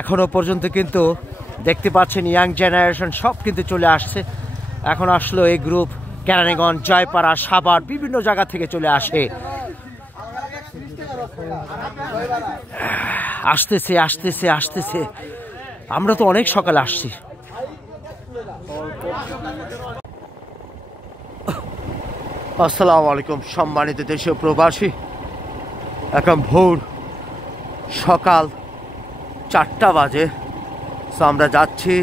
এখনো পর্যন্ত কিন্তু দেখতে পাচ্ছেন ইয়াং জেনারেশন সব কিন্তু চলে আসছে। এখন আসলো এই গ্রুপ কেরানীগঞ্জ, জয়পাড়া, সাভার বিভিন্ন জায়গা থেকে চলে আসে। আসতেছে আসতেছে আসতেছে, আমরা তো অনেক সকালে আসছি। আসসালামু আলাইকুম সম্মানিত দেশীয় প্রবাসী, এখন ভোর সকাল 4টা বাজে। তো আমরা যাচ্ছি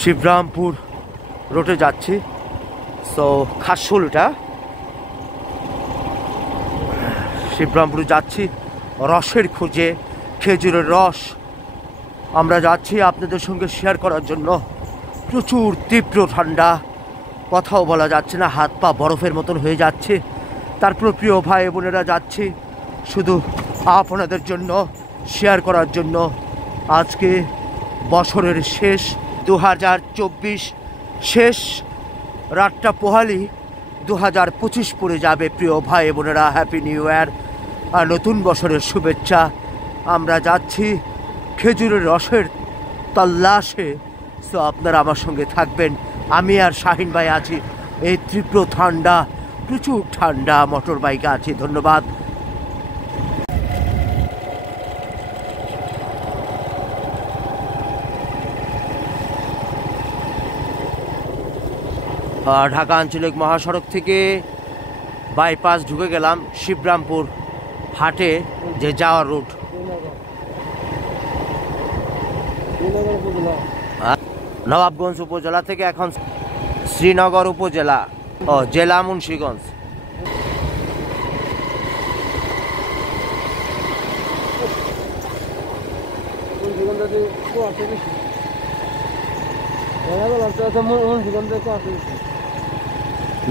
শিবরামপুর রোডে যাচ্ছি। তো খাসুলটা শিবরামপুরে যাচ্ছি রসের খোঁজে, খেজুরের রস আমরা যাচ্ছি আপনাদের সঙ্গে শেয়ার করার জন্য। প্রচুর তীব্র ঠান্ডা, কথাও বলা যাচ্ছে না, হাত পা বরফের মতন হয়ে যাচ্ছে। তারপর প্রিয় ভাই বোনেরা যাচ্ছি শুধু আপনাদের জন্য শেয়ার করার জন্য। আজকে বছরের শেষ 2024 শেষ, রাতটা পোহালি 2025 পড়ে যাবে। প্রিয় ভাই বোনেরা, হ্যাপি নিউ ইয়ার আর নতুন বছরের শুভেচ্ছা। আমরা যাচ্ছি খেজুরের রসের তল্লাশে। সো আপনারা আমার সঙ্গে থাকবেন, আমি আর শাহিন ভাই আছি। এই তীব্র ঠান্ডা, প্রচুর ঠান্ডা, মোটর বাইকে আছি। ধন্যবাদ। ঢাকা আঞ্চলিক মহাসড়ক থেকে বাইপাস ঢুকে গেলাম শিবরামপুর হাটে যে যাওয়ার রুট। নবাবগঞ্জ উপজেলা থেকে এখন শ্রীনগর উপজেলা ও জেলা মুন্সিগঞ্জ।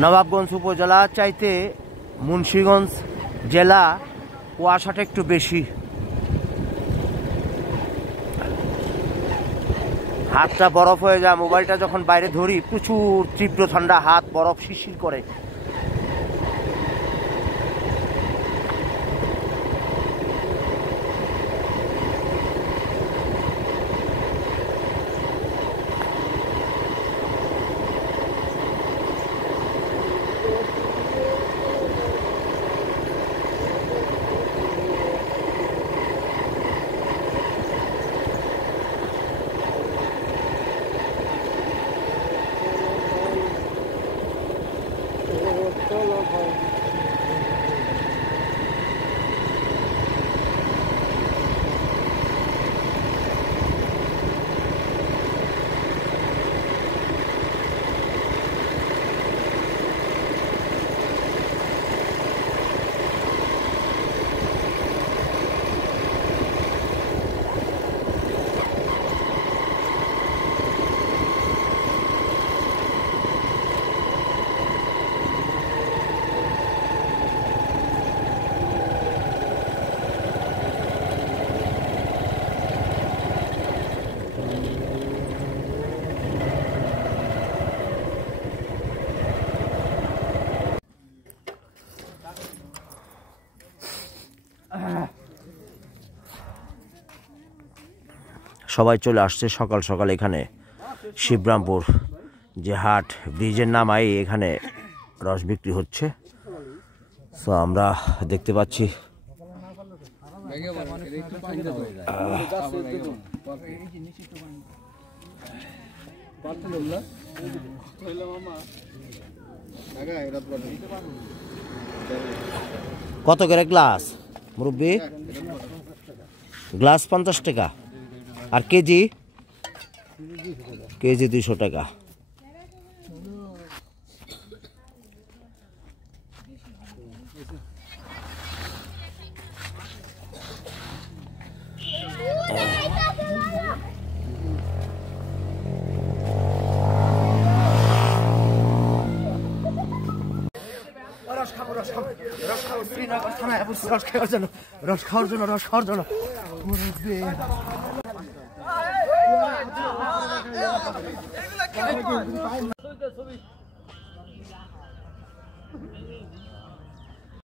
নবাবগঞ্জ উপজেলা চাইতে মুন্সিগঞ্জ জেলা কুয়াশাটা একটু বেশি। হাতটা বরফ হয়ে যায়, মোবাইলটা যখন বাইরে ধরি প্রচুর তীব্র ঠান্ডা, হাত বরফ শিরশির করে। সবাই চলে আসছে সকাল সকাল এখানে শিবরামপুর যে হাট, ব্রিজের নামাই এখানে রস বিক্রি হচ্ছে। তো আমরা দেখতে পাচ্ছি কত করে গ্লাস মুরব্বি? গ্লাস 50 টাকা আর কেজি 200 টাকা। রস খাওয়ার জন্য